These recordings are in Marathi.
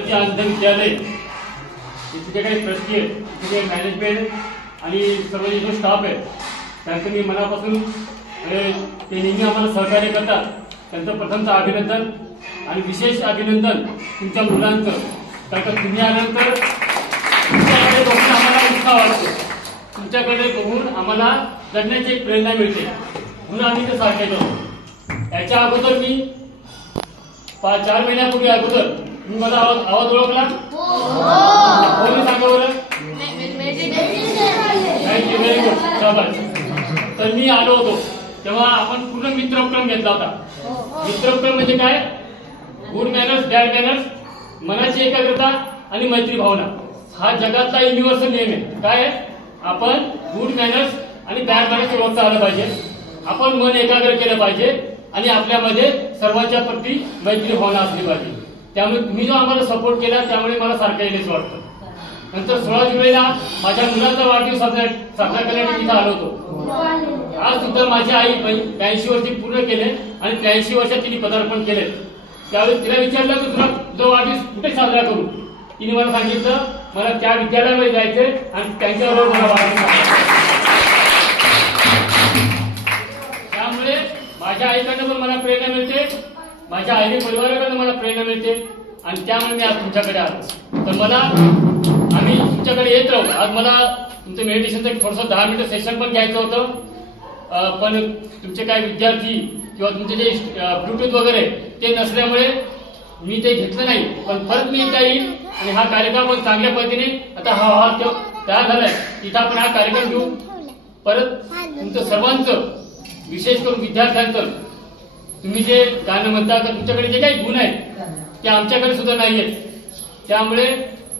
जे आनंद विद्यालय तिथे काही ट्रस्टी आहेत, तिथे मॅनेजमेंट आणि सर्व जो स्टाफ आहे त्यांचं मी मनापासून ते नेहमी आम्हाला सहकार्य करतात त्यांचं प्रथमचं अभिनंदन आणि विशेष अभिनंदन तुमच्या मुलांचं. कारण का तुम्ही आल्यानंतर तुमच्याकडे बघून आम्हाला उत्साह वाटतो, तुमच्याकडे बघून आम्हाला जगण्याची एक प्रेरणा मिळते म्हणून आम्ही ते सारखे करतो. याच्या अगोदर मी 4 महिन्यापूर्वी अगोदर मी माझा आवाज ओळखला कोणी सांगा बरं. व्हेरी गुड, शाबास. तर मी आलो होतो तेव्हा आपण पूर्ण मित्रपक्रम घेतला होता. मित्रपक्रम म्हणजे काय? गुड मॅनर्स, बॅड मॅनर्स, मनाची एकाग्रता आणि मैत्री भावना. हा जगातला युनिव्हर्सल नियम आहे. काय आहे? आपण गुड मॅनर्स आणि बॅड मॅनर्स ओळखता आलं पाहिजे, आपण मन एकाग्र केलं पाहिजे आणि आपल्यामध्ये सर्वांच्या प्रती मैत्री भावना असली पाहिजे. त्यामुळे तुम्ही जो आम्हाला सपोर्ट केला त्यामुळे मला सारखं येण्याचं वाटतं. नंतर 16 जुलैला माझ्या मुलाचा वाढदिवस साजरा करण्यासाठी इथं आलो होतो. आज सुद्धा माझी आई 83 वर्षे पूर्ण केले आणि 83 वर्षात तिने पदार्पण केले. त्यावेळी तिला विचारलं की तुझा वाढदिवस कुठे साजरा करू. तिने मला सांगितलं मला त्या विद्यालयामध्ये जायचंय आणि त्यांच्याबरोबर मला वाढदिवस. त्यामुळे माझ्या आईकडनं पण मला प्रेरणा मिळते, माझ्या आईने परिवाराकडनं मला प्रेरणा मिळते आणि त्यामुळे मी आज तुमच्याकडे आलो. तर मला आम्ही तुमच्याकडे येत राहू. आज मला तुमचं मेडिटेशनचं थोडंसं 10 मिनिटं सेशन पण घ्यायचं होतं, पण तुमचे काय विद्यार्थी किंवा तुमचे जे ब्लूटूथ वगैरे ते नसल्यामुळे मी ते घेतलं नाही. पण परत मी एकदा येईल आणि हा कार्यक्रम पण चांगल्या पद्धतीने आता हा तयार झालाय तिथं आपण हा कार्यक्रम घेऊ. परत तुमचं सर्वांचं विशेष करून विद्यार्थ्यांचं तुम्ही जे गाणं म्हणता का तुमच्याकडे जे काही गुण आहेत ते आमच्याकडे सुद्धा नाही आहेत. त्यामुळे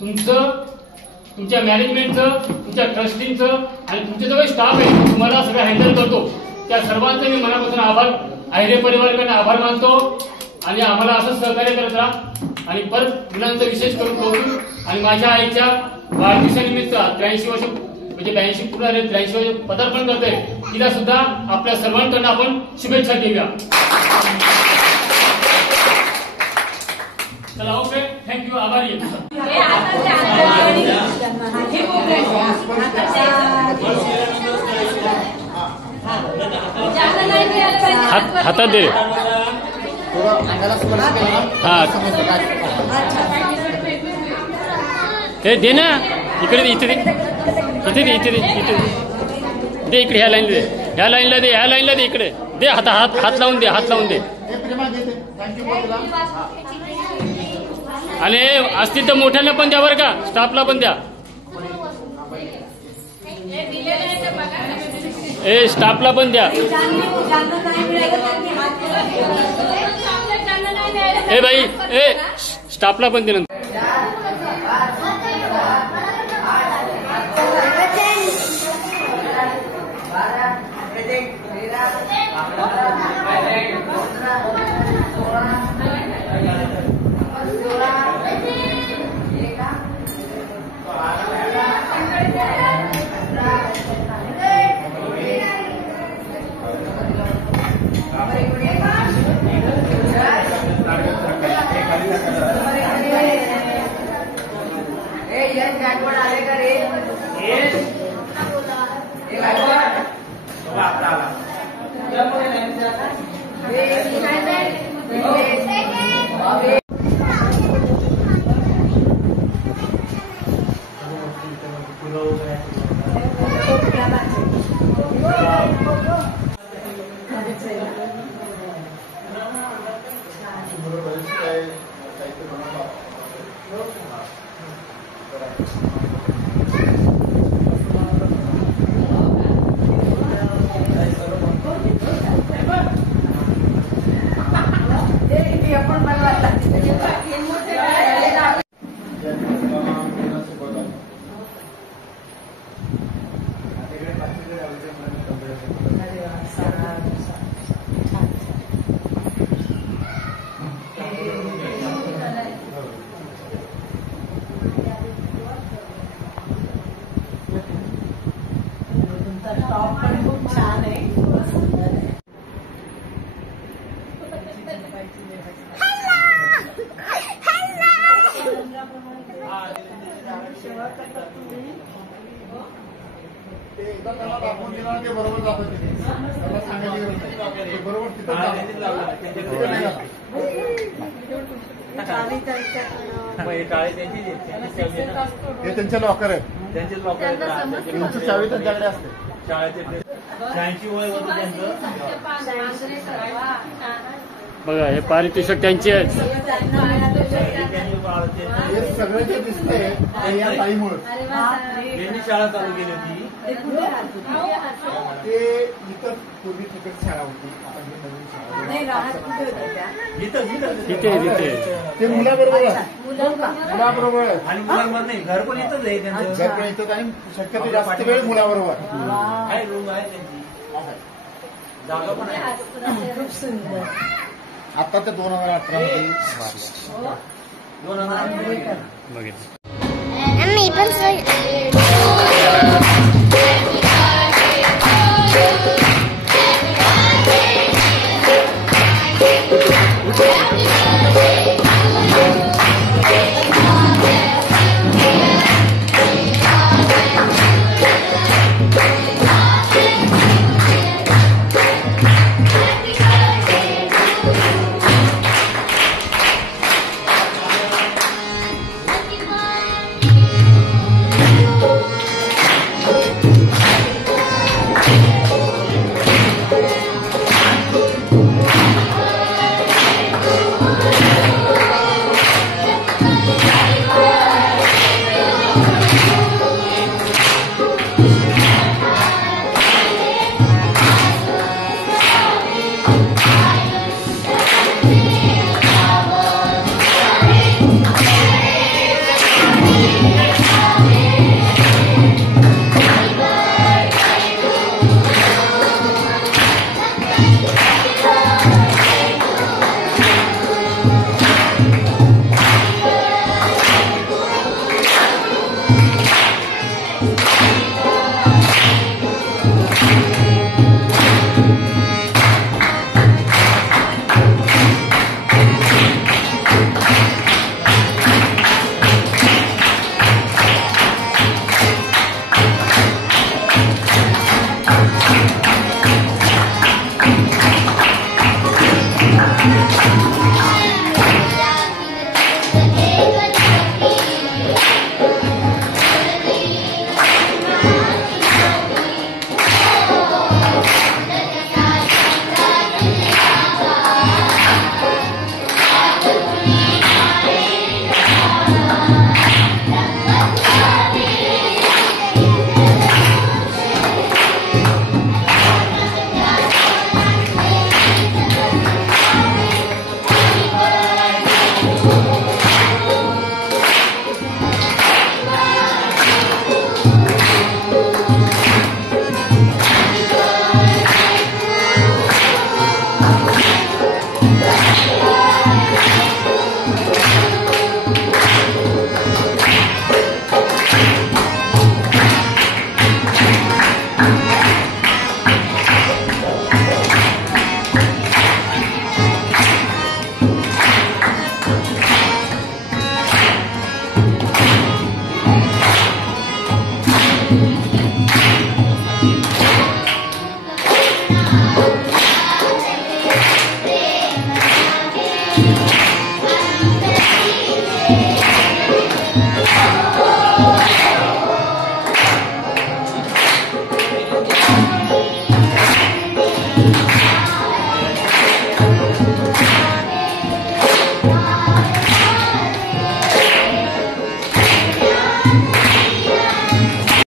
तुमच्या मॅनेजमेंटचं, तुमच्या ट्रस्टींचं आणि तुमचे जो काही स्टाफ आहे तुम्हाला सगळं हँडल करतो त्या सर्वांचे मी मनापासून आभार, आहिरे परिवाराकडे आभार मानतो आणि आम्हाला असंच सहकार्य करत राहा. आणि परत मुलांचं विशेष करून कौतुक आणि माझ्या आईच्या वाढदिवसानिमित्त 83 वर्ष म्हणजे 82 पूर्ण झाले, 83 वर्ष पदार्पण करते तिला सुद्धा आपल्या सर्वांकडून आपण शुभेच्छा देऊया. चला ओके, थँक्यू, आभारी आहे. हातात दे. हा ते दे ना, इकडे दे, इथे दे, इथे दे, इथे दे, इथे दे, इकडे ह्या लाईनला दे, ह्या लाईनला दे, ह्या लाईनला दे, इकडे दे. हात लावून दे, हात लावून दे. आणि असतील तर मोठ्यांना पण द्या बरं का, स्टाफला पण द्या. स्टाफला पण द्या. भाई स्टाफला पण दे. ते एकदा त्यांना दाखवून दिलं ते बरोबर जातात तिथे त्याला सांगायची गरज नाही ते बरोबर तिथं हे त्यांचे लॉकर आहेत त्यांची चावी त्यांच्याकडे असते शाळेचे 80 वय होतं त्यांचं बघा हे पारितोषिक त्यांची आहेत हे सगळं जे दिसतंय ते या ताईमुळे यांनी शाळा चालू केली होती ते इतर पूर्वी तिकडे शाळा होती आता ही नवीन शाळा तिथे ते मुलाबरोबर आहे मुलाबरोबर आहे आणि मुलांवर नाही घर पण इथंच आहे त्यांचं घर पण येतात आणि शक्यतो जास्त वेळ मुलाबरोबर आहे रूम आहे त्यांची जागा पण आहे खूप सुंदर आता ते 2018 मध्ये 2018 बघितलं मी पण